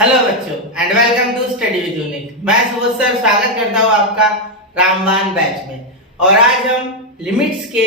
Hello बच्चों and welcome to study with Unique. मैं Subodh sir स्वागत करता हूँ आपका रामबान बैच में। और आज हम लिमिट्स के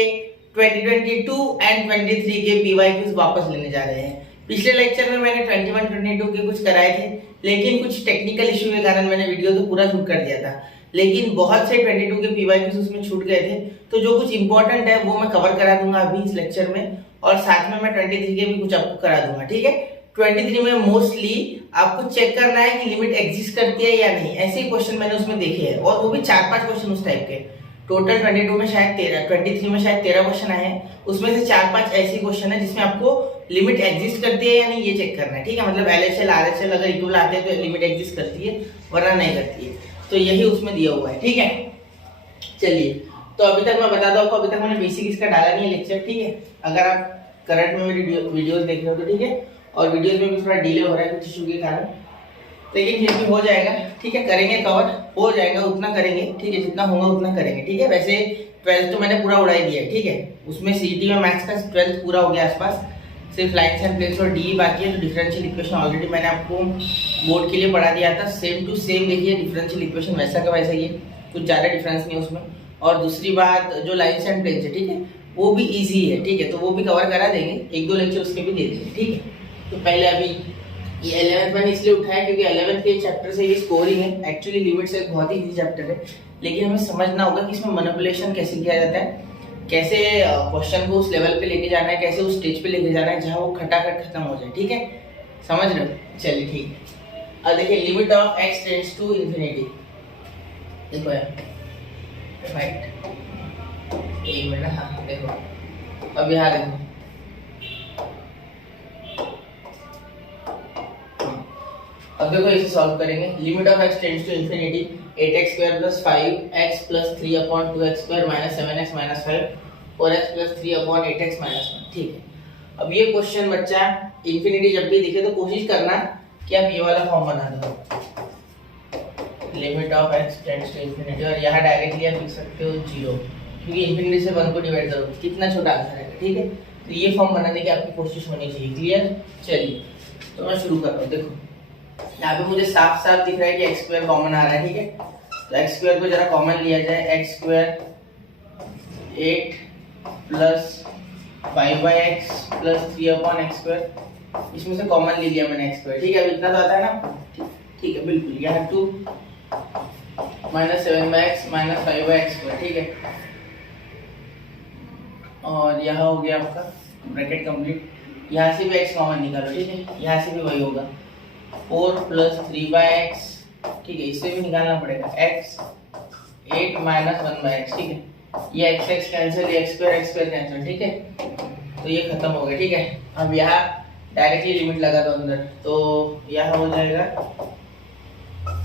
2022 एंड 23 के पीवाईक्यूज वापस लेने जा रहे हैं। पिछले लेक्चर में मैंने 21 22 के कुछ कराए थे, लेकिन कुछ टेक्निकल इश्यू के कारण मैंने वीडियो तो पूरा शूट कर दिया था, लेकिन बहुत से 22 के पीवाईक्यूज उसमें छूट गए थे। तो जो कुछ इंपॉर्टेंट है वो मैं कवर करा दूंगा अभी इस लेक्चर में, और साथ में मैं 23 के भी कुछ आपको करा दूंगा। ठीक है, 23 में मोस्टली आपको चेक करना है कि लिमिट एग्जिस्ट करती है या नहीं। ऐसे ही क्वेश्चन मैंने उसमें देखे हैं, और वो भी 4-5 क्वेश्चन उस टाइप के। टोटल 22 में शायद 13, 23 में शायद 13 क्वेश्चन आए हैं। उसमें से 4-5 ऐसी क्वेश्चन है जिसमें आपको लिमिट एग्जिस्ट करती है या नहीं ये चेक करना है। ठीक है, मतलब LHL RHL अगर इक्वल आते हैं तो लिमिट एग्जिस्ट करती है, वरना नहीं करती है। तो यही उसमें दिया हुआ है। ठीक है, चलिए। तो अभी तक मैं बता दूं आपको, अभी तक मैंने बेसिक इसका डाला नहीं है लेक्चर। ठीक है, अगर आप करंट में मेरी वीडियोस देख रहे हो तो ठीक है, और वीडियोस में भी थोड़ा डिले हो रहा है कुछ इशू के कारण, लेकिन फिर भी हो जाएगा। ठीक है, करेंगे, कवर हो जाएगा, उतना करेंगे। ठीक है, जितना होगा उतना करेंगे। ठीक है, वैसे 12th तो मैंने पूरा उड़ा ही दिया है। ठीक है, उसमें CET में मैथ्स का 12th पूरा हो गया आसपास, सिर्फ लाइन्स एंड प्लेन्स और DE बाकी है। तो डिफरेंशियल इक्वेशन ऑलरेडी मैंने आपको बोर्ड के लिए पढ़ा दिया था, सेम टू सेम देखिए डिफरेंशियल इक्वेशन वैसा का वैसा ही है, कुछ ज़्यादा डिफरेंस नहीं है उसमें। और दूसरी बात, जो लाइन्स एंड प्लेन्स है ठीक है, वो भी ईजी है। ठीक है, तो वो भी कवर करा देंगे, 1-2 लेक्चर उसके भी दे देंगे। ठीक है, तो पहले अभी ये 11th मैंने इसलिए उठाया क्योंकि 11th के चैप्टर से ये स्कोरिंग है। एक्चुअली लिमिट्स एक बहुत ही इजी चैप्टर है, लेकिन हमें समझना होगा कि इसमें मैनिपुलेशन कैसे किया जाता है, कैसे क्वेश्चन को उस लेवल पे लेके जाना है, कैसे उस स्टेज पे लेके जाना है जहाँ वो खटाखट खत्म हो जाए। ठीक है, समझ रहे हो? चलिए ठीक है। अब देखिए, limit of x tends to infinity. देखो यार, राइट, एक मिनट। हाँ देखो, अब यहाँ देखो, अब देखो इसे सॉल्व करेंगे। Limit of x tends to infinity 8x square plus 5x plus 3 upon 2x square minus 7x minus 5 4x plus 3 upon 8x minus 1। ठीक है, अब ये क्वेश्चन बच्चा इंफिनिटी जब भी दिखे तो कोशिश करना कि आप ये वाला फॉर्म बना दो, limit of x tends to infinity, और यहाँ डायरेक्टली आप लिख सकते हो 0, क्योंकि इंफिनिटी से 1 को डिवाइड करो कितना छोटा आंसर आएगा। ठीक है, तो ये फॉर्म बनाने की आपकी कोशिश होनी चाहिए। क्लियर? चलिए, तो मैं शुरू कर रहा हूँ। देखो यहाँ पे मुझे साफ साफ दिख रहा है कि x स्क्वायर कॉमन आ रहा है। ठीक है, तो x स्क्वायर को जरा कॉमन लिया जाए। x square 8 plus 5x plus 3 upon x square, इसमें से कॉमन ले लिया मैंने x स्क्वायर। ठीक है, अब इतना तो आता है ना? ठीक है, बिल्कुल। यहाँ 2 minus 7x minus 5x square. ठीक है, और यहाँ हो गया आपका ब्रैकेट कंप्लीट। यहाँ से भी x कॉमन निकालो। ठीक है, यहाँ से भी वही होगा 4 प्लस 3x। ठीक है, इससे भी निकालना पड़ेगा x 8 माइनस 1/x। ठीक है, ये x कैंसिल, ये x स्क्वायर कैंसिल। ठीक है, तो ये खत्म हो गया। ठीक है, अब यहाँ डायरेक्टली लिमिट लगा दो अंदर, तो यहाँ हो जाएगा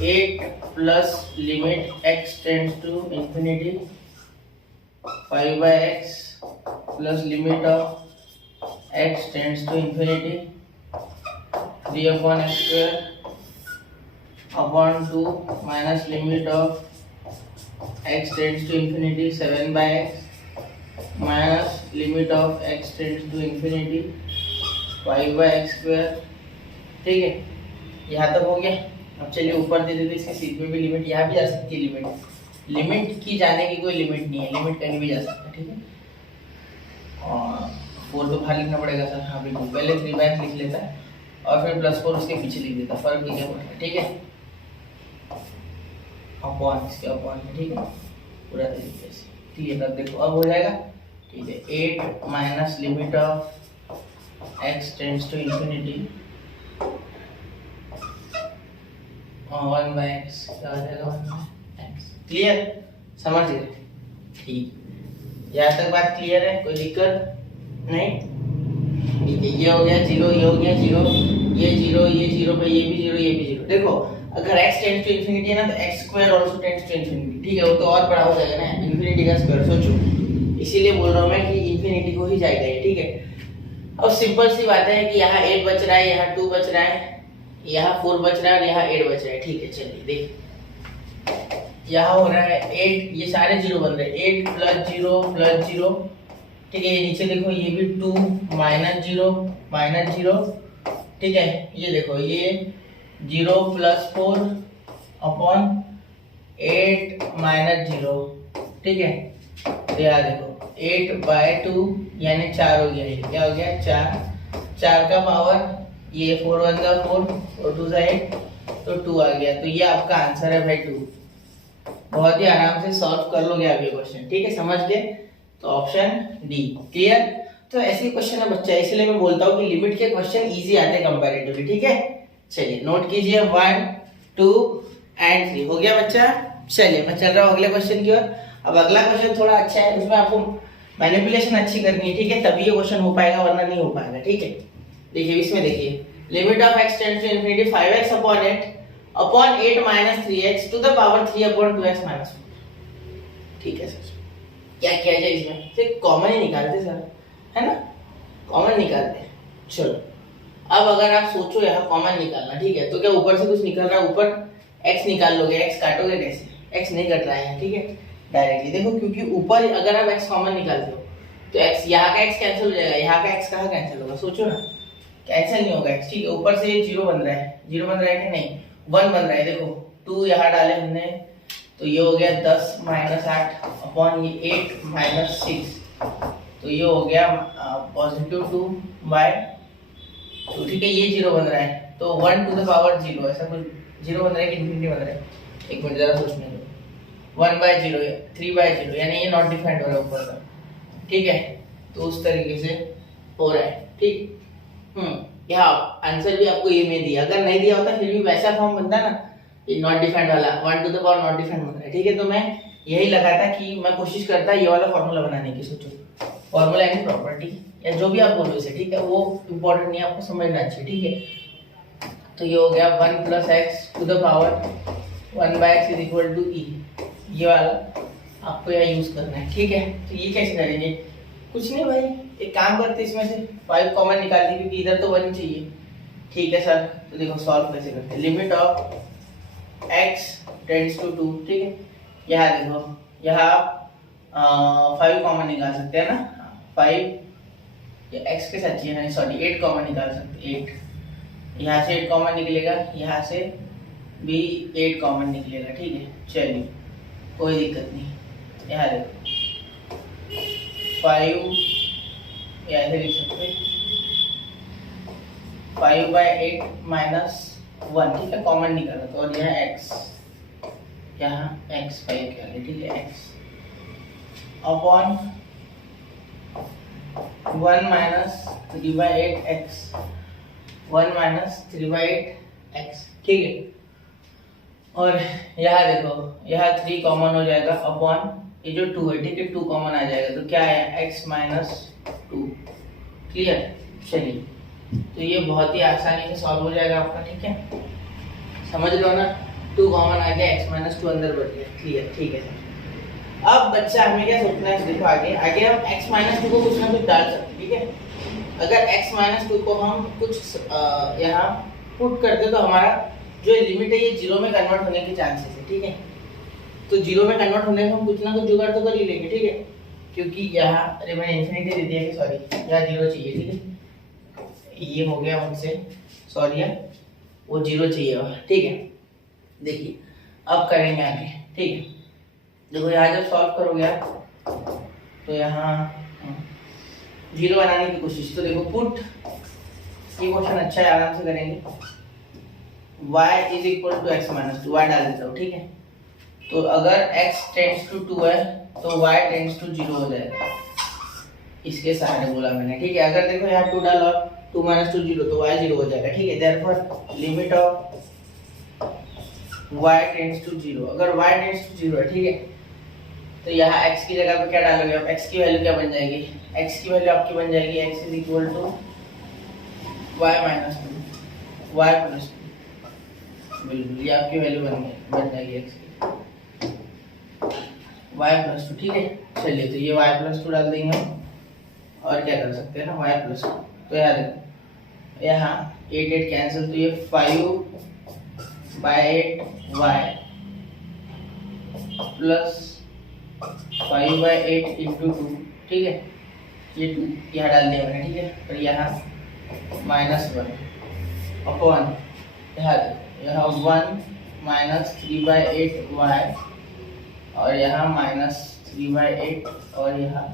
8 plus limit x tends to infinity 5/x plus limit of x tends to infinity 3 upon x square upon 2 minus limit of x tends to infinity 7/x minus limit of x tends to infinity 5/x square। ठीक है, यहाँ तक हो गया। अब चलिए ऊपर दे देते, इसके सीट में भी लिमिट, यहाँ भी जा सकती है लिमिट। लिमिट की जाने की कोई लिमिट नहीं है, लिमिट कहीं भी जा सकता है। ठीक है, और 4 तो बाहर लिखना पड़ेगा सर। हाँ बिल्कुल, पहले 3/x लिख लेता है और फिर +4 उसके पीछे लिख देता, फर्क भी क्या पड़ेगा। ठीक है, अपॉन इसके अपॉन में। ठीक है, पूरा तरीके से। ठीक है, तब देखो अब हो जाएगा। ठीक है, 8 minus limit of x tends to infinity 1/x, क्या हो जाएगा 1/x। क्लियर? समझ गए? ठीक, यहाँ तक बात क्लियर है? कोई दिक्कत नहीं? ठीक है, ये हो गया 0, ये हो गया 0, ये 0, ये 0 पे ये भी 0, ये भी 0। देखो अगर x टेंड्स टू इंफिनिटी है ना, तो x square also tends to infinity. ठीक है, वो तो और बड़ा हो जाएगा ना, इंफिनिटी का स्क्वायर। सोचो, इसीलिए बोल रहा हूँ मैं कि इंफिनिटी को ही जाएगा ये। ठीक है, अब सिंपल सी बात है कि यहाँ 8 बच रहा है, यहाँ 2 बच रहा है, यहाँ 4 बच रहा है और यहाँ 8 बच रहा है। ठीक है, चलिए देखिए, यहाँ हो रहा है 8, ये सारे 0 बन रहे हैं, 8 प्लस 0 प्लस 0। ठीक है, ये नीचे देखो, ये भी 2 माइनस 0 माइनस 0। ठीक है, ये देखो, ये 0 प्लस 4 अपॉन 8 माइनस 0, ठीक है। तो यार देखो 8/2 यानी 4 हो गया, ये क्या हो गया 4 का पावर, ये 4 1 का 4 और 2 का 8, तो 2 आ गया। तो ये आपका आंसर है भाई 2। बहुत ही आराम से सॉल्व कर लोगे आप ये क्वेश्चन, ठीक है, समझ गए। तो ऑप्शन डी क्लियर। तो ऐसे क्वेश्चन है बच्चा, इसलिए मैं बोलता हूँ कि लिमिट के क्वेश्चन इजी आते हैं कंपैरेटिवली, ठीक है। चलिए नोट कीजिए 1 2 एंड 3 हो गया बच्चा। चलिए मैं चल रहा हूँ अगले क्वेश्चन की ओर। अब अगला क्वेश्चन थोड़ा अच्छा है, उसमें आपको मैनिपुलेशन अच्छी करनी है, ठीक है, तभी ये क्वेश्चन हो पाएगा, वरना नहीं हो पाएगा, ठीक है। देखिए इसमें देखिए limit of x tends to infinity 5x upon 8 minus 3x to the power 3 upon 2x minus 4, ठीक है सर। क्या किया जाए इसमें, सिर्फ कॉमन ही निकालते सर, है ना, कॉमन निकालते हैं। चलो अब अगर आप सोचो यहाँ कॉमन निकालना, ठीक है, तो क्या ऊपर से कुछ निकल रहा है, ऊपर x निकाल लोगे, x काटोगे कैसे, x नहीं कट रहा है, ठीक है, डायरेक्टली देखो, क्योंकि ऊपर अगर आप x कॉमन निकालते हो तो x यहाँ का x कैंसिल हो जाएगा, यहाँ का x कहाँ कैंसिल होगा, सोचो ना, कैंसिल नहीं होगा x, ठीक है। ऊपर से ये 0 बन रहा है, 0 बन रहा है कि नहीं, 1 बन रहा है, देखो 2 यहाँ डाले हमने, तो ये हो गया 10 माइनस 8 अपॉन ये 8 माइनस 6, तो ये हो गया पॉजिटिव 2 बाय 2, ठीक है। ये 0 बन रहा है, तो 1 टू द पावर 0, ऐसा कुछ 0 बन रहा है कि इन्फिनिटी बन रहा है, एक मिनट जरा सोचने दो। 1/0 3/0 यानी ये नॉट डिफाइंड हो रहा है ऊपर का, ठीक है, तो उस तरीके से हो रहा है, ठीक। यहाँ आंसर भी आपको ये में दिया, अगर नहीं दिया होता फिर भी वैसा फॉर्म बनता ना, ये नॉट डिफाइंड वाला 1 to the power not defined बन रहा है, ठीक है। तो मैं यही लगाता कि मैं कोशिश करता ये वाला फॉर्मूला बनाने की, सोचो फॉर्मूला यानी प्रॉपर्टी या जो भी आप बोलो इसे, ठीक है, वो इम्पोर्टेंट नहीं, आपको समझना चाहिए, ठीक है। तो ये हो गया 1 plus x to the power 1/x is equal to e, ये वाला आपको यहाँ यूज करना है, ठीक है। तो ये कैसे करेंगे, कुछ नहीं भाई, एक काम करते इसमें से 5 कॉमन निकाल दी, क्योंकि इधर तो 1 चाहिए, ठीक है सर। तो देखो सॉल्व कैसे करते हैं, limit of x tends to 2, ठीक है। यहाँ देखो यहाँ 5 कॉमन निकाल सकते हैं ना, 5 या x के साथ चाहिए, सॉरी 8 कॉमन निकाल सकते हैं, 8 यहाँ से 8 कॉमन निकलेगा, यहाँ से भी 8 कॉमन निकलेगा, ठीक है। चलिए कोई दिक्कत नहीं, यहाँ देखो 5 या ऐसे लिख सकते हैं 5/8 माइनस 1, ठीक है, कॉमन निकाला तो, और यहाँ x, यहाँ x 5 के आगे, ठीक है, x upon 1 minus 3/8x, 1 minus 3/8x, ठीक है। और यहाँ देखो यहाँ 3 कॉमन हो जाएगा अपॉन ये जो 2 है, ठीक है, 2 कॉमन आ जाएगा, तो क्या है x माइनस 2, क्लियर। चलिए तो ये बहुत ही आसानी से सॉल्व हो जाएगा आपका, ठीक है, समझ लो ना, 2 कॉमन आ गया, x माइनस 2 अंदर बढ़ गया, क्लियर, ठीक है। अब बच्चा हमें क्या सोचना है, देखो आगे हम x माइनस 2 को कुछ ना कुछ डाल सकते हैं, ठीक है। अगर x माइनस 2 को हम कुछ यहाँ पुट करते तो हमारा जो लिमिट है ये 0 में कन्वर्ट होने के चांसेस है, ठीक है। तो 0 में कन्वर्ट होने में हम कुछ ना कुछ जुगाड़ तो कर ही लेंगे, ठीक है, क्योंकि यहाँ अरे मैंने इन्फिनिटी दे दिया कि सॉरी यहाँ 0 चाहिए, ठीक है, ये हो गया मुझसे, सॉरी वो 0 चाहिए और, ठीक है। देखिए अब करेंगे आगे, ठीक है। देखो यहाँ जब सॉल्व करोगे आप तो यहाँ 0 बनाने की कोशिश, तो देखो पुट, ये क्वेश्चन अच्छा है, आराम से करेंगे, y is equal to x minus 2, y डाल देता हूँ, ठीक है। तो अगर x टेंड्स टू 2 है तो y टेंड्स टू 0 हो जाएगा, इसके सहारे बोला मैंने, ठीक है। अगर देखो यहाँ 2 डालो, 2 माइनस 2 0, तो y 0 हो जाएगा, ठीक है। Therefore limit of y tends to 0, अगर y टेंड्स टू 0 है, ठीक है, तो यहाँ x की जगह पे क्या डालोगे आप, x की वैल्यू क्या बन जाएगी, x की वैल्यू आपकी बन जाएगी x is equal to y minus 2 y plus 2, बिल्कुल ये आपकी वैल्यू बन जाएगी x की y प्लस 2, ठीक है। चलिए तो ये y प्लस 2 डाल देंगे, और क्या कर सकते हैं ना y प्लस 2, तो यहाँ देखो यहाँ 8 8 कैंसिल, तो ये 5/8 y प्लस 5/8 इंटू 2, ठीक है, ये 2 यहाँ डाल दिया मैंने, ठीक है, और यहाँ -1 अपॉन यहाँ देखो यहाँ 1 माइनस 3/8y और यहाँ -3/8 और यहाँ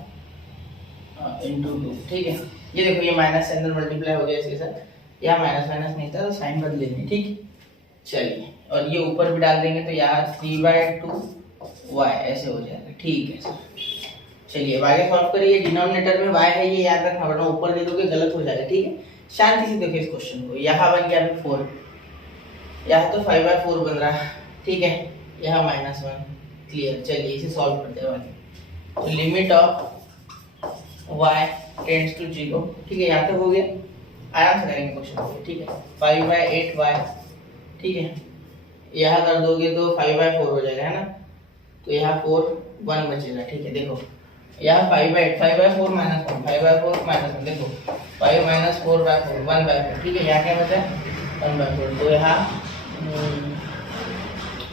इंटू 2। ठीक है, ये देखो ये माइनस से अंदर मल्टीप्लाई हो गया इसके साथ, यहाँ माइनस माइनस नहीं था तो साइन बदल देंगे। ठीक, चलिए, और ये ऊपर भी डाल देंगे तो यहाँ 3/2y ऐसे हो जाएगा। ठीक है सर, चलिए अब आगे सॉल्व करिए। डिनोमिनेटर में y है ये याद रखना, वरना ऊपर दे दोगे गलत हो जाएगा। ठीक है, शांति से देखो इस क्वेश्चन को। यहाँ बन गया अभी 4, यहाँ तो 5/4 बन रहा है। ठीक है, यहाँ -1 क्लियर। चलिए इसे सॉल्व करते हैं। तो limit of y tends to 0। ठीक है, यहाँ तक हो गया, आराम से करेंगे क्वेश्चन को। ठीक है, 5/8y। ठीक है, यहाँ कर दोगे तो 5/4 हो जाएगा, है ना, तो यहाँ 4 1 बचेगा। ठीक है, देखो यहाँ 5/8 5/4 -1 5/4 -1, देखो 5 - 4/4 1/4। ठीक है, यहाँ क्या बचा 1/4, तो यहाँ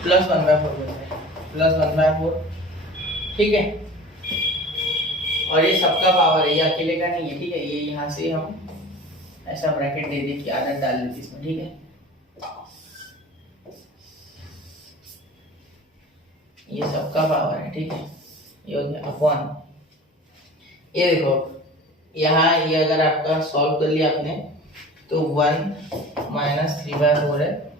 +1/4 बचा है, +1/4। ठीक है, और ये सबका पावर है, ये अकेले का नहीं है। ठीक है, ये यहाँ से हम ऐसा ब्रैकेट दे दी कि आदत डाल दी इसमें। ठीक है, ये सबका पावर है। ठीक है, ये हो गया अपॉन, ये देखो यहाँ ये अगर आपका सॉल्व कर लिया आपने तो 1 माइनस 3/4 है।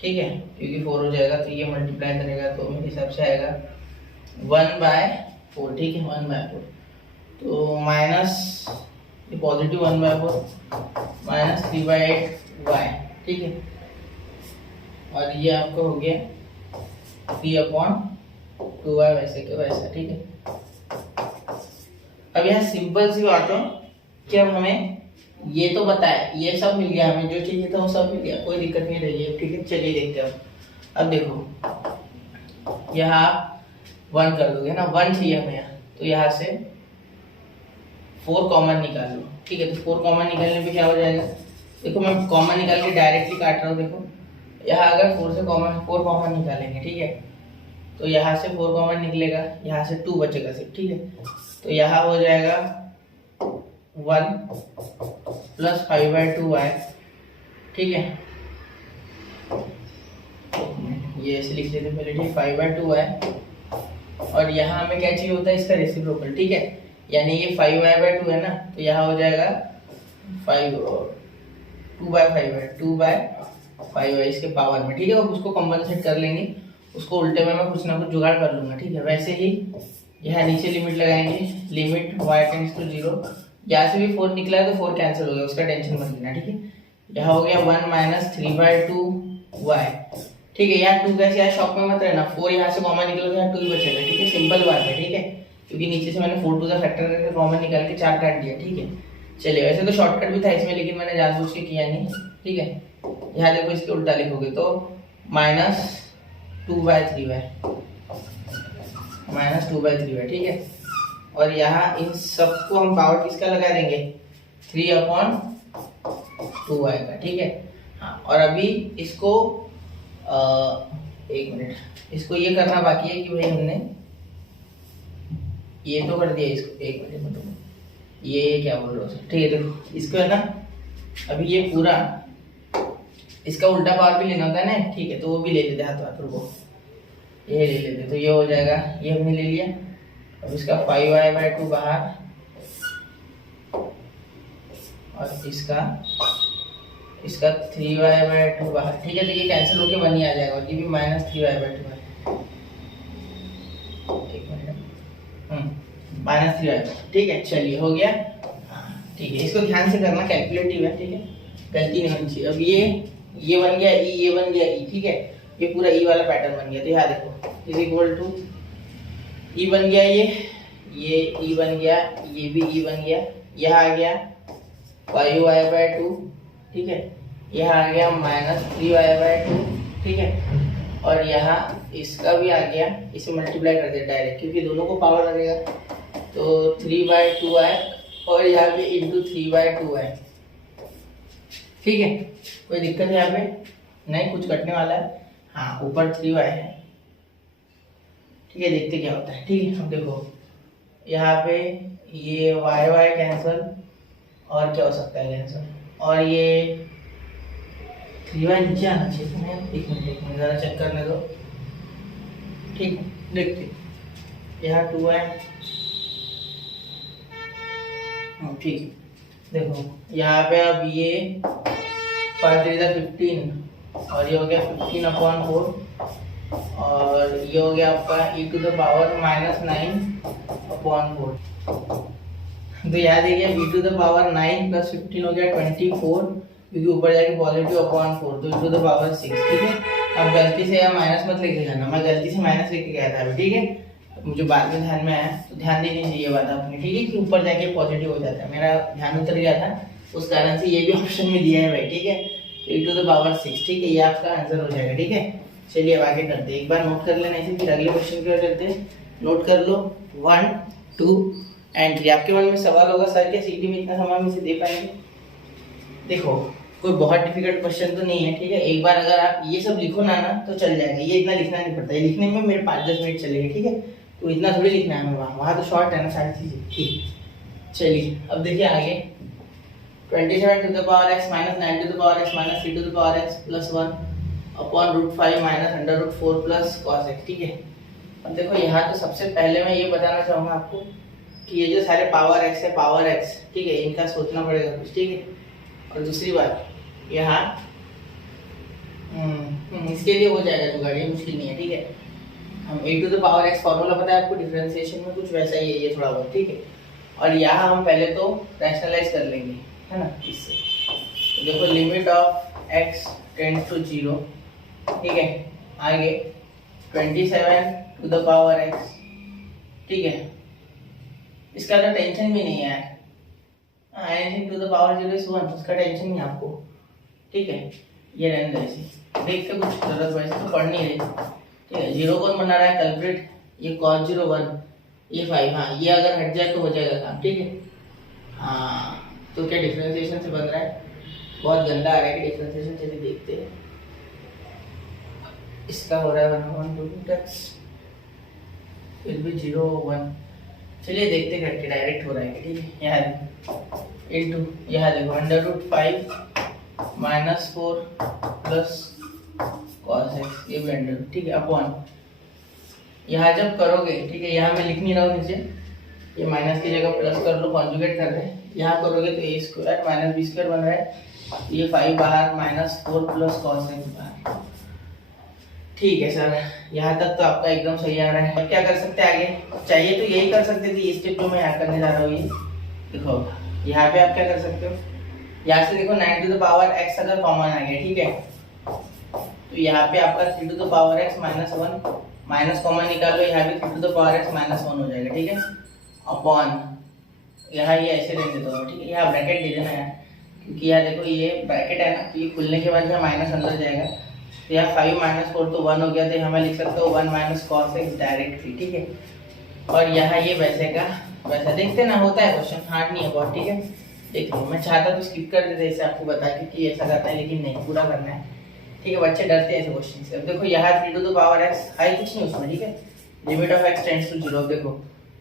ठीक है, क्योंकि 4 हो जाएगा तो ये मल्टीप्लाई करेगा तो मेरे हिसाब से आएगा 1/4। ठीक है, 1/4 तो माइनस ये पॉजिटिव 1/4 माइनस 3/8y। ठीक है, और ये आपको हो गया 3/2y वैसे के वैसा। ठीक है, अब यहाँ सिंपल सी बात है कि अब हमें ये तो बताया, ये सब मिल गया, हमें जो चाहिए था वो सब मिल गया, कोई दिक्कत नहीं रही है। ठीक है, चलिए देखते हैं। अब देखो यहाँ 1 कर दोगे ना, 1 चाहिए हमें यहाँ, तो यहाँ से 4 कॉमन निकाल लो। ठीक है, तो 4 कॉमन निकालने पे क्या हो जाएगा, देखो मैं कॉमन निकाल के डायरेक्टली काट रहा हूँ। देखो यहाँ अगर 4 कॉमन निकालेंगे, ठीक है, तो यहाँ से 4 कॉमन निकलेगा, यहाँ से 2 बचेगा सिर्फ। ठीक है, तो यहाँ हो जाएगा 1 + 5/2y। ठीक है, ये ऐसे लिख लेते पहले। ठीक, 5/2y और यहाँ हमें क्या चाहिए होता है, इसका रेसिप्रोकल। ठीक है, यानी ये 5y/2 है ना, तो यहाँ हो जाएगा 2/5y इसके पावर में। ठीक है, उसको कंपनसेट कर लेंगे, उसको उल्टे में मैं कुछ ना कुछ जुगाड़ कर लूंगा। ठीक है, वैसे ही यहाँ नीचे लिमिट लगाएंगे, लिमिट y टेंड्स टू 0। यहाँ से भी 4 निकला है तो 4 कैंसिल हो गया, उसका टेंशन मत लेना। ठीक है, यहाँ हो गया 1 माइनस 3/2y। ठीक है, यहाँ 2 कैसे आया, शॉक में मत रहना, 4 यहाँ से कॉमन निकला तो यहाँ 2 ही बचेगा। ठीक है, सिंपल बात है। ठीक है, क्योंकि नीचे से मैंने 4 टू द फैक्टर करके कॉमन निकाल के 4 काट दिया। ठीक है, चलिए वैसे तो शॉर्टकट भी था इसमें, लेकिन मैंने जानबूझ के किया नहीं। ठीक है, यहाँ देखो इसके उल्टा लिखोगे तो -2/3y -2/3y। ठीक है, और यहाँ इन सबको हम पावर किसका लगा देंगे, 3/2y का। ठीक है, हाँ, और अभी इसको एक मिनट, इसको ये करना बाकी है कि भाई हमने ये तो कर दिया, इसको एक मिनट मतलब ये क्या बोल रहा हूँ। ठीक है, देखो इसको है ना, अभी ये पूरा इसका उल्टा पावर भी लेना होता है ना। ठीक है, तो वो भी ले लेते हाथ हाथ, रुको ये ले लेते, तो ये हो जाएगा, ये हमने ले लिया। अब इसका 5y/2 बाहर और इसका 3y/2 बाहर। ठीक है, तो ये कैंसिल होके 1 ही आ जाएगा, ये भी -3y/2 है। एक मिनट, -3y/2। ठीक है, चलिए हो गया। ठीक है, इसको ध्यान से करना, कैलकुलेटिव है। ठीक है, गलती नहीं होनी चाहिए। अब ये बन गया ई, ये बन गया ई। ठीक है, ये पूरा ई वाला पैटर्न बन गया। तो यहाँ देखो = ई बन गया, ये ई बन गया, ये भी ई बन गया, यहाँ आ गया 5y/2। ठीक है, यहाँ आ गया -3y/2। ठीक है, और यहाँ इसका भी आ गया, इसे मल्टीप्लाई कर दिया डायरेक्ट, क्योंकि दोनों को पावर लगेगा, तो 3/2y और यहाँ पे इंटू 3/2y। ठीक है, कोई दिक्कत है यहाँ पे नहीं, कुछ कटने वाला है, हाँ ऊपर 3y है। ठीक है, देखते क्या होता है। ठीक है, अब देखो यहाँ पे ये y कैंसल, और क्या हो सकता है कैंसल, और ये 3y नीचे आना चाहिए था ना। एक मिनट ज़रा चेक करने दो। ठीक है, देखते यहाँ 2y। ठीक है, देखो यहाँ पे अब ये 5 3 15 और ये हो गया 15/4 और ये हो गया आपका e⁻⁹/4। तो याद है क्या, b⁻9 + 15 हो गया 24, क्योंकि ऊपर जाके +/4 तो e⁻6। ठीक है, अब गलती से या माइनस मत लेके जाना, मैं गलती से माइनस लेके गया था अभी। ठीक है, मुझे बाद में ध्यान में आया, तो ध्यान देनी चाहिए बात आपने। ठीक है, कि ऊपर जाके पॉजिटिव हो जाता है, मेरा ध्यान उतर गया था, उस कारण से ये भी ऑप्शन में दिया है भाई। ठीक है, e⁻6। ठीक है, ये आपका आंसर हो जाएगा। ठीक है, चलिए अब आगे करते हैं। एक बार नोट कर लेना इसे, फिर अगले क्वेश्चन की ओर चलते हैं। नोट कर लो 1 2 एंड 3। आपके मन में सवाल होगा सर क्या सीटी में इतना समय हम इसे दे पाएंगे? देखो कोई बहुत डिफिकल्ट क्वेश्चन तो नहीं है। ठीक है, एक बार अगर आप ये सब लिखो ना तो चल जाएगा। ये इतना लिखना नहीं पड़ता है, लिखने में मेरे 5-10 मिनट चलेंगे। ठीक है, तो इतना थोड़ी लिखना है हमें, वहाँ तो शॉर्ट है ना सारी चीजें। ठीक, चलिए अब देखिए आगे। 27 to the power x minus 9 to the power x minus 3 to the power x plus 1 upon √5 minus √4 plus cos x। ठीक है, अब देखो यहाँ तो सबसे पहले मैं ये बताना चाहूँगा आपको कि ये जो सारे पावर x है, पावर x, ठीक है, इनका सोचना पड़ेगा कुछ। ठीक है, और दूसरी बात यहाँ इसके लिए हो जाएगा जुगाड़, ये मुश्किल नहीं है। ठीक है, हम e⁻x फॉर्मूला पता है आपको डिफरेंशिएशन में, कुछ वैसा ही है ये थोड़ा बहुत। ठीक है, और यहाँ हम पहले तो रैशनलाइज कर लेंगे, है ना, इससे। तो देखो limit of x tends to 0। ठीक है, आगे 27 to the power x। ठीक है, इसका तो टेंशन भी नहीं है, anything to the power 0 is 1, उसका टेंशन नहीं आपको। ठीक है, ये रहने दो ऐसे, देखते कुछ जरूरत वैसे तो पढ़ नहीं रही। ठीक है, 0 कौन बना रहा है कल्प्रिट? ये cos 0 1, ये 5। हाँ, ये अगर हट जाए तो हो जाएगा काम। ठीक है, हाँ, तो क्या डिफरेंशिएशन से बन रहा है? बहुत गंदा आ रहा है कि डिफरेंशिएशन। चलिए देखते हैं, इसका हो रहा है 1 2 टच, फिर भी 0 1। चलिए देखते करके डायरेक्ट हो रहा है। ठीक है, यहाँ इनटू यहाँ देखो √5 - 4 प्लस cos x, ये भी अंडर। ठीक है, अपॉन यहाँ जब करोगे, ठीक है, यहाँ मैं लिख नहीं रहा हूँ नीचे, ये माइनस की जगह प्लस कर लो, कॉन्जुगेट कर रहे हैं। यहाँ करोगे तो a² - b² बन रहा है, ये 5 बाहर -4 प्लस cos x बाहर। ठीक है सर, यहाँ तक तो आपका एकदम सही आ रहा है। अब क्या कर सकते हैं आगे? चाहिए तो यही कर सकते थे, ये स्टेप जो मैं यहाँ करने जा रहा हूँ। ये देखो यहाँ पे आप क्या कर सकते हो, यहाँ से देखो 9 to the power x अगर कॉमन आ गया, ठीक है, तो यहाँ पे आपका 3 to the power x -1 minus common निकालो, यहाँ भी 3 to the power x -1 हो जाएगा। ठीक है, अपॉन यहाँ ये ऐसे रहने दो। ठीक है, यहाँ ब्रैकेट दे देना यार, क्योंकि यहाँ देखो ये ब्रैकेट है ना, तो ये खुलने के बाद यहाँ माइनस अंदर जाएगा, तो यहाँ 5 - 4 तो 1 हो गया, तो हमें लिख सकते हो 1 - cos x डायरेक्टली। ठीक है, और यहाँ ये वैसे का वैसा, देखते ना, होता है क्वेश्चन, हार्ड नहीं है बहुत। ठीक है, देख लो, मैं चाहता तो स्किप कर देते इसे आपको बता के कि ऐसा करना है, लेकिन नहीं, पूरा करना है। ठीक है, बच्चे डरते हैं ऐसे क्वेश्चन से। अब देखो यहाँ 3 to the power x है कुछ नहीं उसमें। ठीक है, limit of x tends to 0। देखो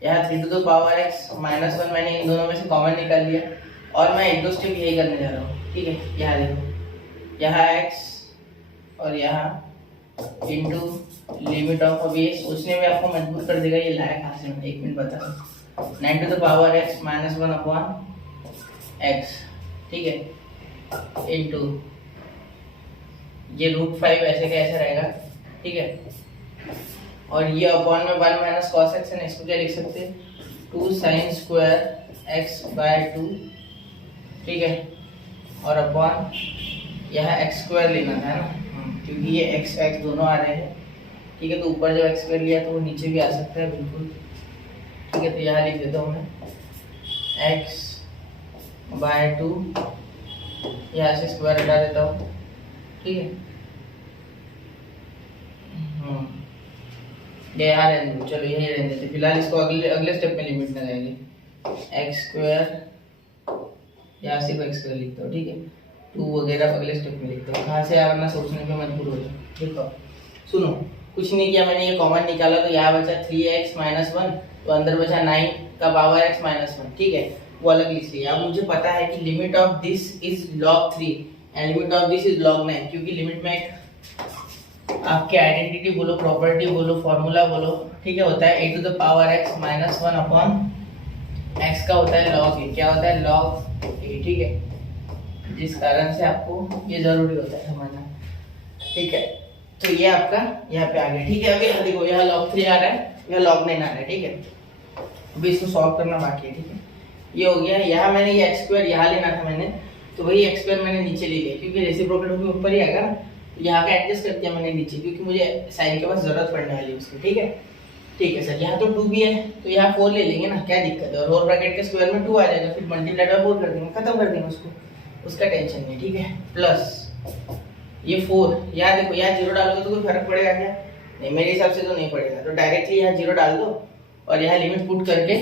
यहाँ 3 to the power x -1 मैंने इन दोनों में से कॉमन निकाल लिया, और मैं एक दो स्टेप यही करने जा रहा हूँ। ठीक है, यहाँ देखो, यहाँ x और यहाँ इंटू लिमिट ऑफ, अब ये सोचने में आपको मजबूर कर देगा, ये लाया कहाँ से, मैं 1 मिनट बता। 9 to the power x -1 upon x। ठीक है, इंटू ये √5 ऐसे का ऐसे रहेगा। ठीक है, और ये अपॉन में 1 - cos x है ना, इसको क्या लिख सकते हैं, 2 sin² x/2। ठीक है, और अपॉन यहाँ x² लेना था ना, क्योंकि ये x दोनों आ रहे हैं। ठीक है, तो ऊपर जब x² लिया तो वो नीचे भी आ सकता है बिल्कुल। ठीक है, तो यहाँ लिख देता हूँ मैं x/2, यहाँ से स्क्वायर हटा देता हूँ। ठीक है, ये यहाँ रहने दो, चलो यही रहने देते फिलहाल। इसको अगले स्टेप में लिमिट लगाएंगे, x² यहाँ सिर्फ x² लिखता हूँ। ठीक है, 2 वगैरह अगले स्टेप में लिखता हूँ, कहाँ से आना सोचने पे मजबूर हो जाओ। ठीक है, सुनो, कुछ नहीं किया मैंने, ये कॉमन निकाला, तो यहाँ बचा 3x - 1, तो अंदर बचा 9 का पावर x -1। ठीक है, वो अलग लिख लिया। अब मुझे पता है कि limit of this is log 3 and limit of this is log 9, क्योंकि लिमिट में एक आपके आइडेंटिटी बोलो, प्रॉपर्टी बोलो, फॉर्मूला बोलो, ठीक है, होता है a to the power x minus 1 upon x का होता है log a, क्या होता है log a, ठीक है, जिस कारण से आपको ये जरूरी होता है समझना, ठीक है। तो ये आपका यहाँ पे आ गया, ठीक है। अभी यहाँ देखो, यहाँ log 3 आ रहा है, यहाँ log 9 आ रहा है, ठीक है। अभी इसको सॉल्व करना बाकी है, ठीक है। ये हो गया, यहाँ मैंने ये x स्क्वायर यहाँ लेना था मैंने, तो वही x स्क्वायर मैंने नीचे ले लिया, क्योंकि रेसिप्रोकल होकर ऊपर ही आएगा ना, तो यहाँ पे एडजस्ट कर दिया मैंने नीचे, क्योंकि मुझे साइन के पास जरूरत पड़ने वाली है उसकी, ठीक है। ठीक है सर, यहाँ तो 2 भी है, तो यहाँ 4 ले लेंगे ना, क्या दिक्कत है, और होल ब्रैकेट के स्क्वायर में 2 आ जाएगा, फिर मल्टीप्लाई बाय 4 कर देंगे, खत्म कर देंगे उसको, उसका टेंशन नहीं, ठीक है। प्लस ये 4, यहाँ देखो, यहाँ 0 डालोगे तो कोई फर्क पड़ेगा क्या? नहीं, मेरे हिसाब से तो नहीं पड़ेगा, तो डायरेक्टली यहाँ 0 डाल दो और यहाँ लिमिट पुट करके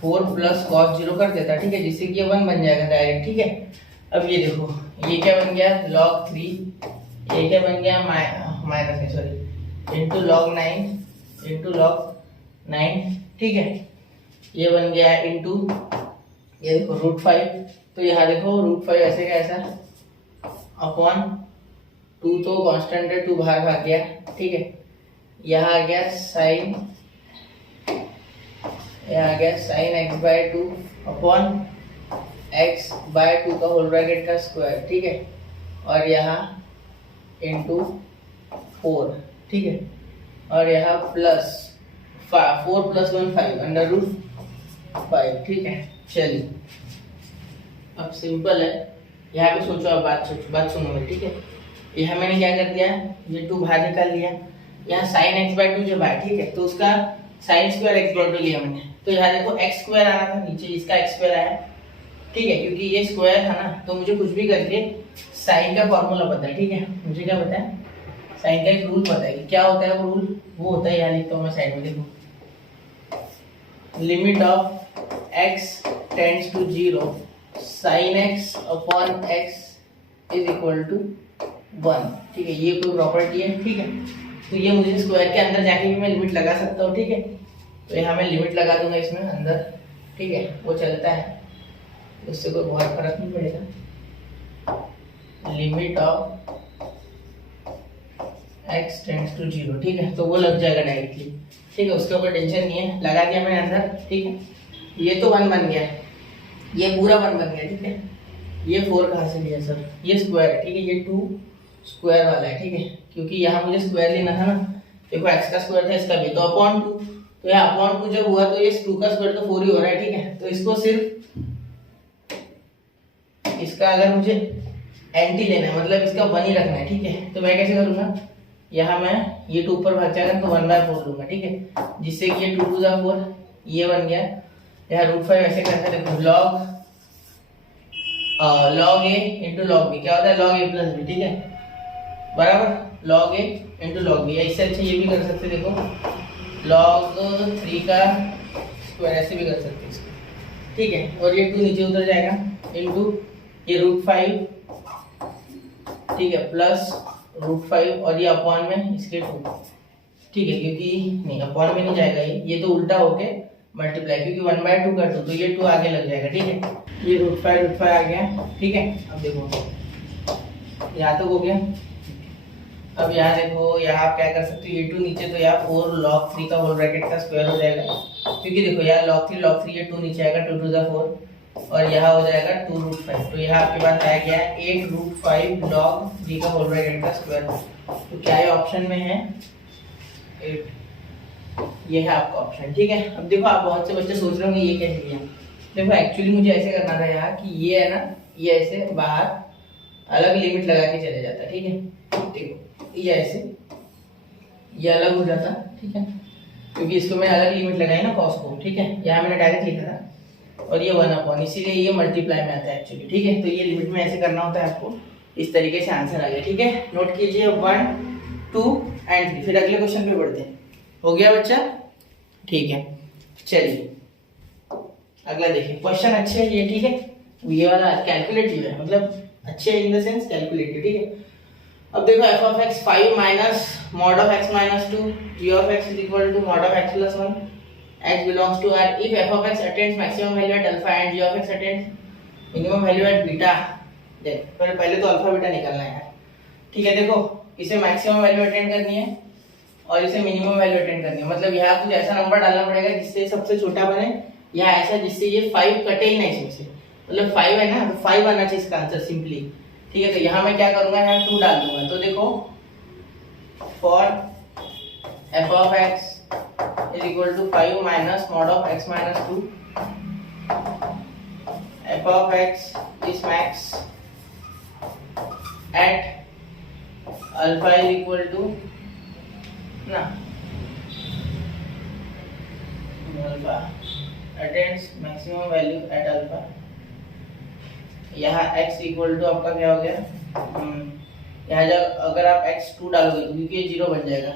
4 प्लस cos 0 कर देता, ठीक है, जिससे कि ये 1 बन जाएगा डायरेक्ट, ठीक है। अब ये देखो, ये क्या बन गया log 3, ये क्या बन गया माइनस में सॉरी इंटू log 9, ठीक है। ये बन गया इंटू ये देखो √5, तो यहाँ देखो √5 ऐसे का ऐसा अपॉन 2, तो कांस्टेंट है, 2 बाहर भाग गया, ठीक है। यहाँ आ गया साइन, यहाँ आ गया साइन x/2 अपॉन x/2 का होल ब्रैकेट का स्क्वायर, ठीक है, और यहाँ इंटू 4, ठीक है, और यहाँ प्लस 4 + 1 5 √5, ठीक है। चलिए अब सिंपल है, यहाँ पे सोचो, अब बात सुनो मेरी, ठीक है। यहाँ मैंने क्या कर दिया, ये 2 बाहर निकाल लिया, यहाँ साइन x/2 जब आया, ठीक है, तो उसका साइन स्क्वायर x/2 लिया मैंने, तो यहाँ देखो x स्क्वायर आना था नीचे, इसका x स्क्वायर आया, ठीक है, क्योंकि ये स्क्वायर था ना, तो मुझे कुछ भी करके साइन का फॉर्मूला पता है, ठीक है। मुझे क्या पता है, साइन का एक रूल पता है, कि क्या होता है वो रूल, वो होता है, यहाँ लिखता हूँ मैं साइड में, देखो, limit of x tends to 0 sin x अपॉन x इज इक्वल टू 1, ठीक है, ये कोई प्रॉपर्टी है, ठीक है। तो ये मुझे स्क्वायर के अंदर जाके भी मैं लिमिट लगा सकता हूँ, ठीक है। तो यहाँ मैं लिमिट लगा दूंगा इसमें अंदर, ठीक है, वो चलता है, उससे कोई बहुत फर्क नहीं पड़ेगा। Limit of x tends to 0, ठीक है, तो वो लग जाएगा डायरेक्टली, ठीक है, उसका कोई टेंशन नहीं है, लगा दिया मैंने अंदर, ठीक है। ये तो 1 बन गया, ये पूरा 1 बन गया, ठीक है। ये 4 कहाँ से लिया सर, ये स्क्वायर है, ठीक है, ये 2 स्क्वायर वाला है, ठीक है, क्योंकि यहाँ मुझे स्क्वायर लेना था ना, देखो x का स्क्वायर था, इसका भी, तो अपॉन 2, तो यहाँ अपॉन 2 जब हुआ तो ये 2 का स्क्वायर तो 4 ही हो रहा है, ठीक है। तो इसको सिर्फ इसका अगर मुझे एंटी लेना है, मतलब इसका 1 ही रखना है, ठीक है, तो मैं कैसे करूँगा, यहाँ मैं ये 2 ऊपर भाग जाएगा तो 1/4 लूंगा, ठीक है, जिससे कि ये 2 2 4 ये बन गया, यहाँ √5 ऐसे करके देखो, log a into log b, क्या होता है log a प्लस b, ठीक है, बराबर log a into log b, इससे अच्छा ये भी कर सकते, देखो log 3 का स्क्वायर, ऐसे भी कर सकते इसको, ठीक है, और ये 2 नीचे उतर जाएगा इंटू ये √5, ठीक है, प्लस √5 और ये अपॉन में इसके 2, ठीक है, क्योंकि नहीं अपॉन में नहीं जाएगा, ये तो उल्टा होके मल्टीप्लाई, क्योंकि 1/2 कर दो तो ये 2 आगे लग जाएगा, ठीक है। ये √5 आ गया, ठीक है। अब देखो यहाँ तो हो गया, अब यहाँ देखो, यहाँ आप क्या कर सकते हो, ये 2 नीचे, तो यहाँ 4 log 3 का होल ब्रैकेट का स्क्वायर हो जाएगा, क्योंकि देखो यहाँ log 3 ये 2 नीचे आएगा, 2 2 4, और यहाँ हो जाएगा 2 √5, तो यहाँ आपके पास आ गया 8 √5 log 3 का होल ब्रैकेट का स्क्वायर, तो क्या ये ऑप्शन में है 8, ये है आपका ऑप्शन, ठीक है। अब देखो, आप बहुत से बच्चे सोच रहे होंगे ये कैसे किया, देखो एक्चुअली मुझे ऐसे करना था यहाँ, कि ये है ना, ये ऐसे बाहर अलग लिमिट लगा के चले जाता, ठीक है, देखो ये ऐसे ये अलग हो जाता, ठीक है, क्योंकि इसको मैंने अलग लिमिट लगाई ना cos को, ठीक है, यहाँ मैंने डायरेक्ट लिखा था, और ये 1/, इसीलिए ये मल्टीप्लाई में आता है एक्चुअली, ठीक है। तो ये लिमिट में ऐसे करना होता है आपको, इस तरीके से आंसर आ गया, ठीक है। नोट कीजिए 1 2 एंड 3, फिर अगले क्वेश्चन पे बढ़ते हैं, हो गया बच्चा, ठीक है। चलिए अगला देखिए, क्वेश्चन अच्छे है ये, ठीक है, ये वाला कैलकुलेटिव है, मतलब अच्छे इन द सेंस कैलकुलेटिव, ठीक है। अब देखो f of x 5 minus mod of x minus 2 g of x is equal to mod of x plus 1, x belongs to R if f of x attains maximum value at alpha and g of x attains minimum value at beta, देख पहले तो alpha beta निकालना है यार, ठीक है। देखो इसे मैक्सिमम वैल्यू अटेंड करनी है और इसे मिनिमम वैल्यू अटेंड करनी है, मतलब यहाँ कुछ ऐसा नंबर डालना पड़ेगा जिससे सबसे छोटा बने, या ऐसा जिससे ये 5 कटे ही नहीं इसमें से, मतलब 5 है ना, तो 5 आना चाहिए इसका आंसर सिंपली, ठीक है। तो यहाँ मैं क्या करूंगा, यहाँ 2 डाल दूंगा। तो देखो for f of x is equal to 5 minus mod of x minus 2, f of x is max at alpha is equal to ना alpha attains maximum value at alpha। यहाँ x इक्वल टू आपका क्या हो गया, यहाँ जब अगर आप x2 डालोगे तो क्योंकि ये 0 बन जाएगा,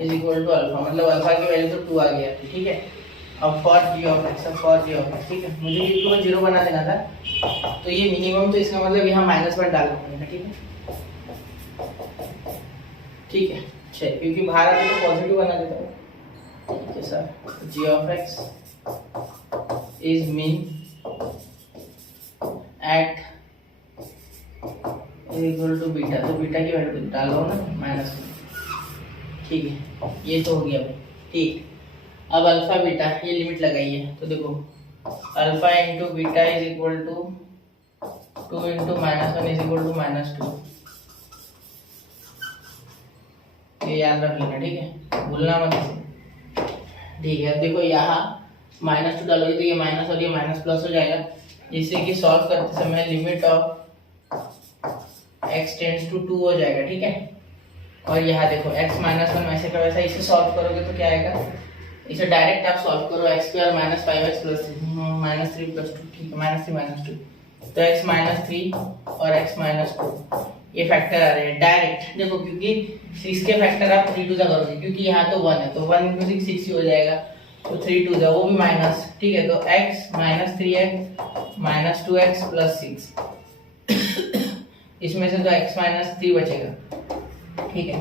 इज इक्वल टू अल्फा, मतलब अल्फा की वैल्यू तो 2 आ गया, ठीक है। अब फॉर g ऑफ x, अब फॉर g ऑफ x, ठीक है। मुझे ये को 0 बना देना था, तो ये मिनिमम, तो इसका मतलब यहाँ -1 डालना पड़ेगा, ठीक है, ठीक है। चलिए क्योंकि बाहर आके तो पॉजिटिव बना देता हूँ, ठीक है sir. g of x is mean at equal to beta, तो बीटा की वैल्यू डाल लो ना -1, ठीक है। ये तो हो गया भाई, ठीक। अब अल्फा बीटा ये लिमिट लगाइए, तो देखो alpha into beta is equal to 2 into -1 is equal to -2, ये याद रख लेना, ठीक है, भूलना मत इसे, ठीक है। अब देखो यहाँ -2 डालोगे तो ये माइनस और ये माइनस प्लस हो जाएगा, जिससे कि सॉल्व करते समय limit of x tends to 2 हो जाएगा, ठीक है। और यहाँ देखो x -1 वैसे का वैसा, इसे सॉल्व करोगे तो क्या आएगा, इसे डायरेक्ट आप सॉल्व करो, x स्क्वायर -5x + 3 -3 + 2, ठीक है, -3 -2, तो x -3 और x -2 ये फैक्टर आ रहे हैं डायरेक्ट। देखो क्योंकि 6 के फैक्टर आप 3 2 करोगे, क्योंकि यहाँ तो 1 है, तो 1 × 6 6 ही हो जाएगा, तो 3 2 वो भी माइनस, ठीक है। तो x -3x -2x + 6 इसमें से तो x -3 बचेगा, ठीक है,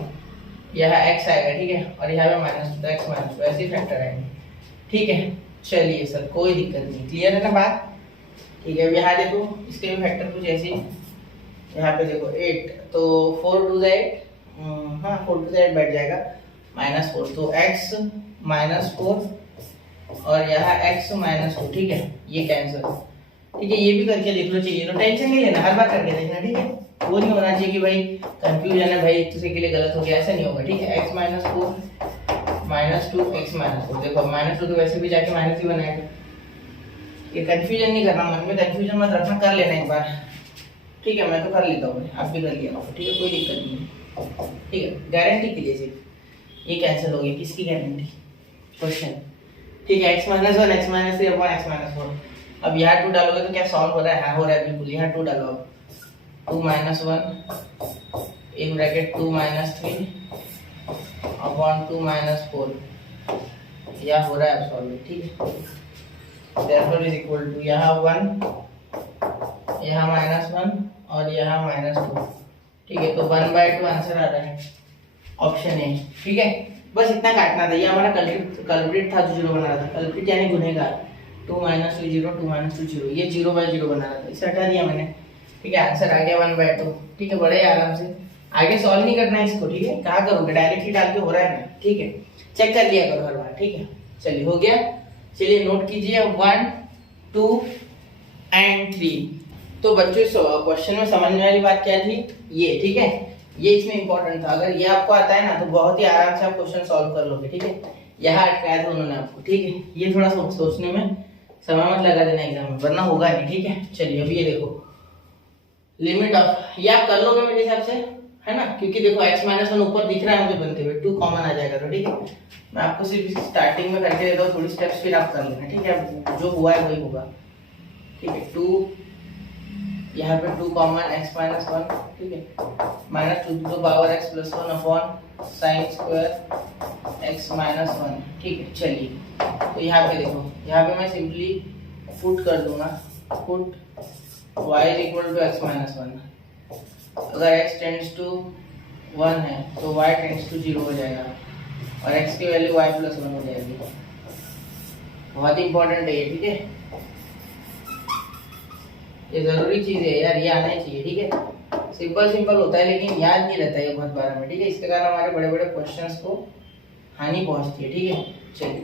यहाँ x आएगा, ठीक है, और यहाँ पे -2 तो x -2 ऐसे ही फैक्टर आएंगे, ठीक है। चलिए सर कोई दिक्कत नहीं, क्लियर है ना बात, ठीक है। अब यहाँ देखो इसके भी फैक्टर कुछ ऐसे, यहाँ पे देखो 8, तो 4 2 8, हाँ 4 2 8 बैठ जाएगा, -4, तो x -4 और यहाँ x -2, ठीक है, ये कैंसिल, ठीक है। ये भी करके देख लो, चाहिए तो टेंशन नहीं लेना, हर बार करके देखना, ठीक है। वो नहीं होना चाहिए कि भाई कंफ्यूजन है भाई दूसरे के लिए गलत हो गया, ऐसा नहीं होगा, ठीक है। x -4 -2 x -4, देखो -2 तो वैसे भी जाके माइनस ही बनाएगा, ये कंफ्यूजन नहीं करना, मन में कंफ्यूजन मत रखना, कर लेना एक बार, ठीक है। मैं तो कर लेता हूँ, आप भी कर लिया, ठीक है, कोई दिक्कत नहीं, ठीक है। गारंटी के लिए सिर्फ ये कैंसिल हो गया, किसकी गारंटी, क्वेश्चन, ठीक है। x -1 x -3 अपॉन x -4, अब यहाँ 2 डालोगे तो क्या सॉल्व हो रहा है, हाँ हो रहा है बिल्कुल, यहाँ 2 डालो, 2 -1 एक ब्रैकेट 2 -3 अपॉन 2 -4, यह हो रहा है सॉल्व, ठीक है। therefore इज इक्वल टू यहाँ 1 यहाँ -1 और यहाँ -2, ठीक है। तो 1/2 आंसर आ रहा है, ऑप्शन ए, ठीक है। बस इतना काटना था, ये हमारा कल्प्रिट था जो 0 बना रहा था, कल्प्रिट यानी गुनहगार, 2 -2 0 2 -2 0, ये 0/0 बना रहा था, इसे हटा दिया मैंने, ठीक है। आंसर आ गया 1/2, ठीक है। बड़े आराम से आगे सॉल्व नहीं करना है इसको, ठीक है, कहाँ करोगे, डायरेक्ट ही डाल के हो रहा है ना, ठीक है, चेक कर लिया करो हर बार, ठीक है। चलिए हो गया, चलिए नोट कीजिए 1 2 and 3। तो बच्चों क्वेश्चन में समझने वाली बात क्या थी, ये, ठीक है, ये इसमें इंपॉर्टेंट था, अगर ये आपको आता है ना तो बहुत ही आराम से आप क्वेश्चन सॉल्व कर लोगे, ठीक है। यहाँ अटकाया था उन्होंने आपको, ठीक है, ये थोड़ा सोचने में समय मत लगा देना एग्जाम में, वरना होगा नहीं, ठीक है। चलिए अब ये देखो लिमिट ऑफ, ये आप कर लोगे मेरे हिसाब से, है ना, क्योंकि देखो x -1 ऊपर दिख रहा है मुझे बनते हुए, 2 कॉमन आ जाएगा, तो ठीक है। मैं आपको सिर्फ स्टार्टिंग में करके देता हूँ थोड़ी स्टेप्स, फिर आप कर लेना, ठीक है, जो हुआ है वही होगा, ठीक है। 2 यहाँ पे 2 कॉमन x -1, ठीक है, -2 to the power x + 1 upon sin square x -1, ठीक है। चलिए तो यहाँ पे देखो, यहाँ पे मैं सिंपली पुट कर दूंगा, पुट y = x -1, अगर x टेंड्स टू 1 है तो y टेंड्स टू 0 हो जाएगा, और x की वैल्यू y + 1 हो जाएगी, बहुत इंपॉर्टेंट है ये, ठीक है। ये जरूरी चीज है यार, ये आना ही चाहिए, ठीक है। सिंपल सिंपल होता है लेकिन याद नहीं रहता है ये बहुत बार में, ठीक है। इसके कारण हमारे बड़े बड़े क्वेश्चंस को हानि पहुंचती है, ठीक है। चलिए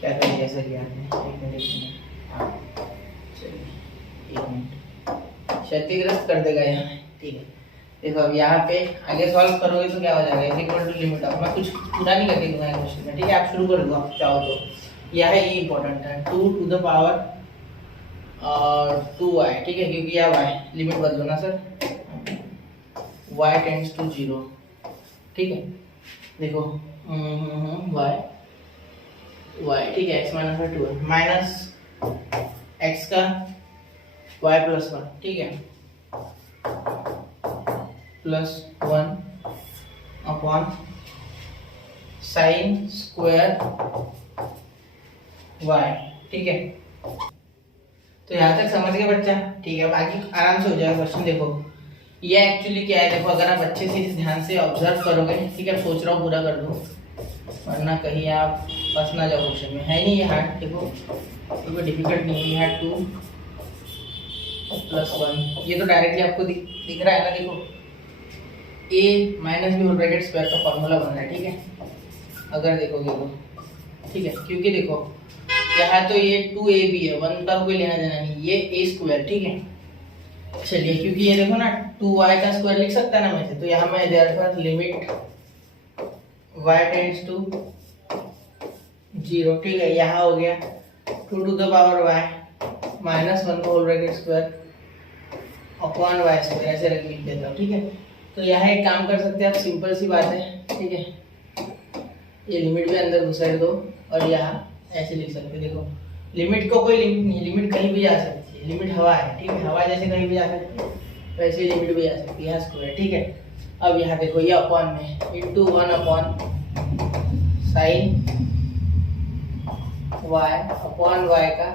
क्या करें, जैसा कि आपने एक मिनट, हाँ चलिए एक मिनट, क्षतिग्रस्त कर देगा यहाँ, ठीक है। देखो अब यहाँ पे आगे सॉल्व करोगे तो क्या हो जाएगा, is equal to limit of, मैं कुछ पूरा नहीं करके दूंगा क्वेश्चन में, ठीक है। आप शुरू कर दो आप चाहो तो, यह है ये इंपॉर्टेंट है, 2 टू द पावर 2y, ठीक है, क्योंकि यह y लिमिट बदलो ना सर, y टेंड्स टू 0, ठीक है। देखो y ठीक है, x माइनस 2 है, माइनस x का y प्लस 1, ठीक है, plus 1 upon sine square y, ठीक है। तो यहाँ तक समझ गए बच्चा, ठीक है। बाकी आराम से हो जाएगा क्वेश्चन। देखो ये एक्चुअली क्या है, देखो अगर आप अच्छे से इस ध्यान से ऑब्जर्व करोगे, ठीक है, सोच रहा हूँ पूरा कर दो वरना कहीं आप फंस ना जाओ क्वेश्चन में, है नहीं ये हार्ड, देखो कोई डिफिकल्ट नहीं है, ये है 2 प्लस 1, ये तो डायरेक्टली आपको दिख रहा है ना, देखो a minus B whole bracket square का फॉर्मूला बन रहा है, ठीक है। अगर देखोगे तो, ठीक है, क्योंकि देखो यहाँ तो ये 2ab है, 1 का कोई लेना देना नहीं, ये a स्क्वायर, ठीक है। चलिए क्योंकि ये देखो ना 2y का स्क्वायर लिख सकता है ना मैं, तो यहाँ मैं therefore limit y tends to 0, ठीक है। यहाँ हो गया 2 to the power y minus 1 का whole bracket square upon y square, ऐसे लिख देता हूँ, ठीक है। तो यहाँ एक काम कर सकते हैं आप, सिंपल सी बात है, ठीक है, ये लिमिट भी अंदर घुसेड़ दो और यहाँ ऐसे लिख सकते हैं। देखो लिमिट को कोई लिमिट नहीं है, लिमिट कहीं भी जा सकती है, लिमिट हवा है, ठीक है, हवा जैसे कहीं भी जा सकती है वैसे ही लिमिट भी जा सकती है, यहाँ स्क्वायर, ठीक है। अब यहाँ देखो ये अपॉन में into 1 upon sine y upon y का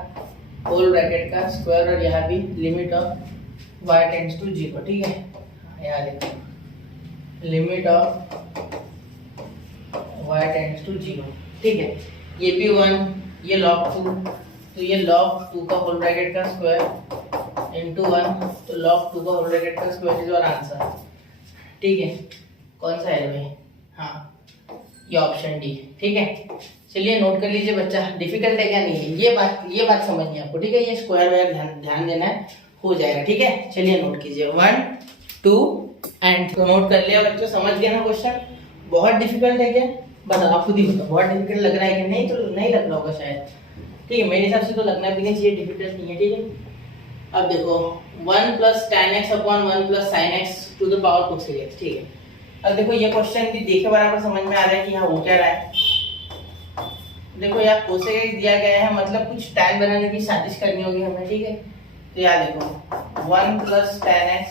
होल ब्रैकेट का स्क्वायर, और यहाँ भी limit of y tends to 0, ठीक है। यहाँ देखो limit of y tends to 0, ठीक है। ये भी 1, ये log 2, तो ये log 2 का होल ब्रैकेट का स्क्वायर इंटू 1, तो log 2 का होल ब्रैकेट का स्क्वायर इज और आंसर, ठीक है। कौन सा है भाई, हाँ ये ऑप्शन डी, ठीक है। चलिए नोट कर लीजिए बच्चा, डिफिकल्ट है क्या नहीं है, ये बात समझनी है आपको, ठीक है। ये स्क्वायर वगैरह ध्यान देना है, हो जाएगा, ठीक है। चलिए नोट कीजिए 1 2 एंड, तो नोट कर लिया बच्चों, समझ गए ना क्वेश्चन। बहुत डिफिकल्ट है क्या, बताओ आप खुद ही बताओ, बहुत डिफिकल्ट लग रहा है कि नहीं, तो नहीं लग रहा होगा शायद, ठीक है। मेरे हिसाब से तो लगना भी नहीं चाहिए, डिफिकल्ट नहीं है, ठीक है। अब देखो 1 plus tan x upon 1 plus sin x to the power cos x, ठीक है। अब देखो ये क्वेश्चन भी देखे बराबर समझ में आ रहा है कि यहाँ हो क्या रहा है। देखो यहाँ cos x दिया गया है, मतलब कुछ tan बनाने की साजिश करनी होगी हमें, ठीक है। तो यहाँ देखो 1 प्लस tan x,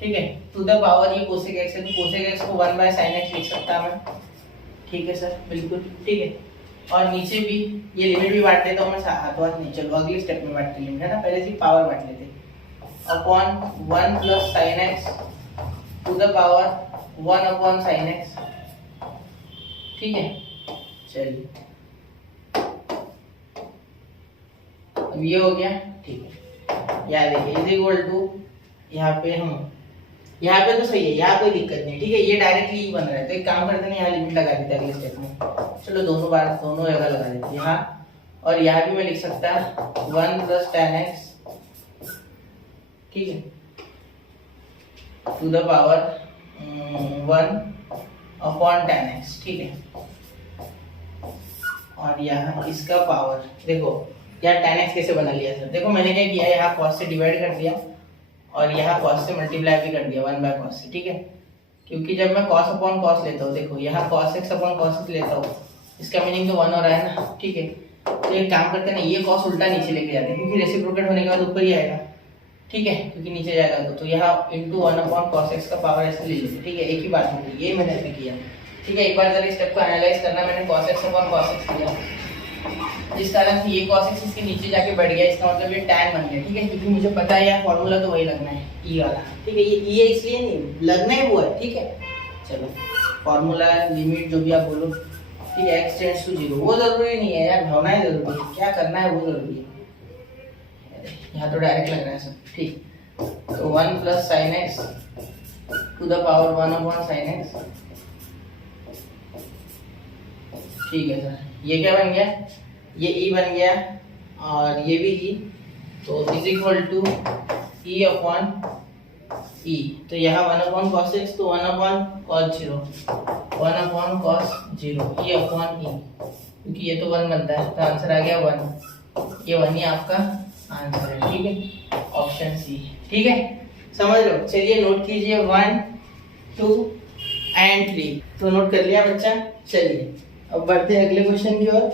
ठीक है, टू द पावर ये cos x है, तो cos x को 1 बाय sin x लिख सकता मैं, ठीक है सर, बिल्कुल, ठीक है। और नीचे भी ये लिमिट भी बांट लेता हूँ मैं हाथों हाथ, नहीं चलो अगले स्टेप में बांटते लिमिट, है ना, पहले से पावर बांट लेते, upon 1 plus sin x to the power 1 upon sin x, ठीक है। चलिए अब ये हो गया, ठीक है। यहाँ देखिए इज इक्वल टू, यहाँ पे हम यहाँ पे तो सही है, यहाँ कोई दिक्कत नहीं, ठीक है, ये डायरेक्टली ही बन रहा है, तो एक काम करते हैं यहाँ लिमिट लगा देते हैं अगले स्टेप में, चलो दोनों जगह लगा देते हैं, यहाँ और यहाँ भी मैं लिख सकता 1 प्लस tan x, ठीक है, to the power 1 upon tan x, ठीक है। और यहाँ इसका पावर, देखो यहाँ tan x कैसे बना लिया सर, देखो मैंने क्या किया, यहाँ cos से डिवाइड कर दिया और यहाँ cos से मल्टीप्लाई भी कर दिया 1 बाय cos से, ठीक है। क्योंकि जब मैं cos अपॉन cos लेता हूँ, देखो यहाँ cos x upon cos x लेता हूँ, इसका मीनिंग तो 1 हो रहा है ना, ठीक है। तो एक काम करते हैं ना, ये cos उल्टा नीचे लेके जाते हैं, क्योंकि रेसिप्रोकेट होने के बाद ऊपर ही आएगा, ठीक है, क्योंकि नीचे जाएगा तो यहाँ इंटू 1 अपॉन cos x का पावर ऐसे ले लेते, ठीक है, एक ही बात होगी, ये मैंने ऐसे किया, ठीक है। एक बार जरा स्टेप को एनालाइज करना, मैंने cos x upon cos x किया, जिस कारण से ये cos x इसके नीचे जाके बढ़ गया, इसका मतलब ये tan बन गया, ठीक है, क्योंकि मुझे पता है यार फॉर्मूला तो वही लगना है e वाला, ठीक है, ये इसलिए नहीं लगना है वो है, ठीक है। चलो फॉर्मूला लिमिट जो भी आप बोलो, ठीक है, x टेंड्स टू 0, वो जरूरी नहीं है यार, भावनाएं जरूरी है, क्या करना है वो जरूरी है। यहाँ तो डायरेक्ट लग रहा है सब, ठीक। तो 1 plus sine X to the power 1 upon sine X, ठीक है सर। ये क्या बन गया, ये ई बन गया और ये भी ई, तो is equal to e upon e. तो यहाँ 1 अपॉन कॉस एक्स, तो 1 upon cos 0, 1 upon cos 0 e upon e, क्योंकि ये तो 1 बनता है, तो आंसर आ गया 1। ये 1 ही आपका आंसर है, ठीक है, ऑप्शन सी, ठीक है, समझ लो। चलिए नोट कीजिए 1, 2 एंड 3, तो नोट कर लिया बच्चा। चलिए अब बढ़ते हैं अगले क्वेश्चन की ओर।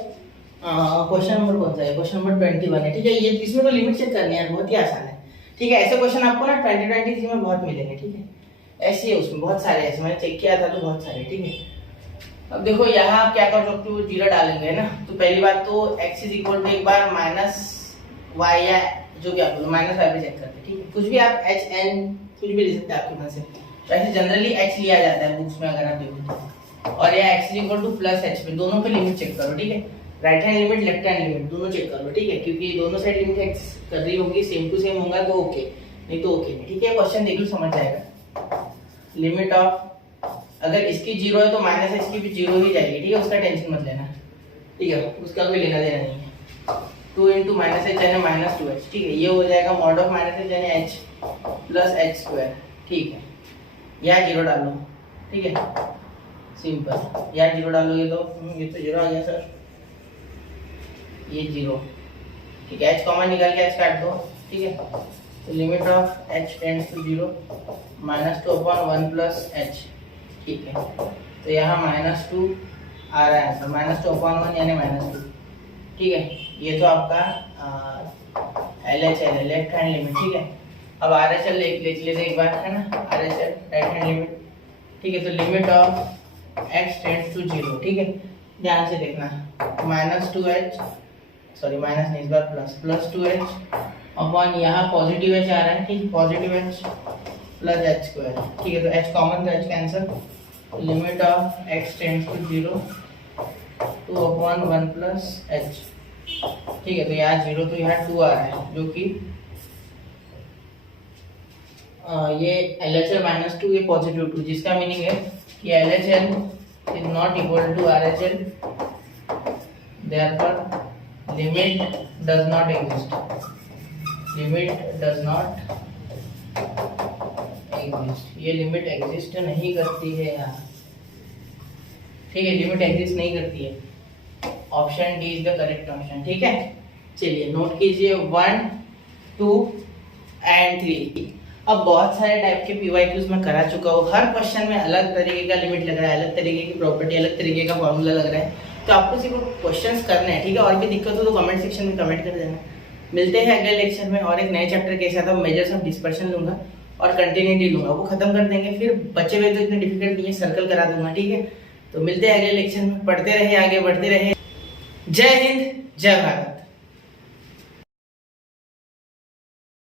क्वेश्चन नंबर कौन सा है, क्वेश्चन नंबर 21 है, ठीक है। ये इसमें तो लिमिट चेक करनी है, बहुत ही आसान है, ठीक है। ऐसे क्वेश्चन आपको ना 2023 में बहुत मिलेंगे, ठीक है। ऐसे ही उसमें बहुत सारे, ऐसे मैंने चेक किया था तो बहुत सारे, ठीक है। अब देखो यहाँ आप क्या कर सकते हो, जीरो डालेंगे ना, तो पहली बात तो x इज इक्वल टू एक बार माइनस y या जो भी आप बोलो माइनस y पे चेक करते हैं, ठीक है। कुछ भी आप h n कुछ भी ले सकते हैं आपके मन से, वैसे जनरली h लिया जाता है बुक्स में अगर आप देखो तो, और या x is equal two plus h पे, दोनों पे लिमिट चेक करो, ठीक है। Right hand limit left hand limit दोनों चेक करो, ठीक है, क्योंकि दोनों साइड लिमिट x कर रही होगी सेम टू सेम होगा तो ओके, नहीं तो ओके नहीं, ठीक है। क्वेश्चन देख लो समझ जाएगा। लिमिट ऑफ, अगर इसकी 0 है तो माइनस एच की भी 0 ही जाएगी, ठीक है, उसका टेंशन मत लेना, ठीक है, उसका कोई लेना देना नहीं है। 2 इंटू माइनस एच यानी माइनस 2h, ठीक है, ये हो जाएगा मॉड ऑफ माइनस एच यानी h प्लस एच स्क्वायर, ठीक है। यहाँ 0 डालो, ठीक है, सिंपल, यहाँ 0 डालोगे तो ये तो 0 आ गया सर, ये 0, ठीक है। h कॉमन निकाल के h काट दो, ठीक है। तो limit of h tends to 0 -2 upon 1 plus h, ठीक है। तो यहाँ -2 आ रहा है, -2 अपॉन 1 यानी -2, ठीक है। ये तो आपका LHL है, लेफ्ट हैंड लिमिट, ठीक है। अब RHL लिख लेते एक बार, है ना, RHL राइट हैंड लिमिट, ठीक है। तो limit of x tends to 0, ठीक है, ध्यान से देखना, -2h, सॉरी माइनस नहीं, इस बार प्लस 2h अपॉन यहाँ पॉजिटिव h आ रहा है, ठीक, positive h plus h square, ठीक है। तो h कॉमन, तो h cancel, limit of x tends to 0 2 upon 1 plus h, ठीक है। तो यहाँ 0 तो यहाँ 2 आ रहा है, जो कि ये LHL -2, ये पॉजिटिव 2, जिसका मीनिंग है कि LHL is not equal to RHL, therefore limit does not exist, limit does not exist, ये लिमिट एग्जिस्ट नहीं करती है यहाँ, ठीक है, लिमिट एग्जिस्ट नहीं करती है। Option D is the correct option, ठीक है। चलिए नोट कीजिए 1, 2 एंड 3। अब बहुत सारे टाइप के PYQs मैं करा चुका हूँ, हर क्वेश्चन में अलग तरीके का लिमिट लग रहा है, अलग तरीके की प्रॉपर्टी, अलग तरीके का फॉर्मूला लग रहा है, तो आपको सिर्फ क्वेश्चंस करने हैं, ठीक है। और भी दिक्कत हो तो कमेंट सेक्शन में कमेंट कर देना। मिलते हैं अगले लेक्चर में और एक नए चैप्टर के साथ। अब मेजर्स ऑफ डिस्पर्शन लूंगा और कंटिन्यूटी लूंगा, वो खत्म कर देंगे, फिर बचे हुए तो इतने डिफिकल्ट नहीं है, सर्कल करा दूंगा, ठीक है। तो मिलते हैं अगले लेक्चर में, पढ़ते रहे, आगे बढ़ते रहे। जय हिंद, जय भारत।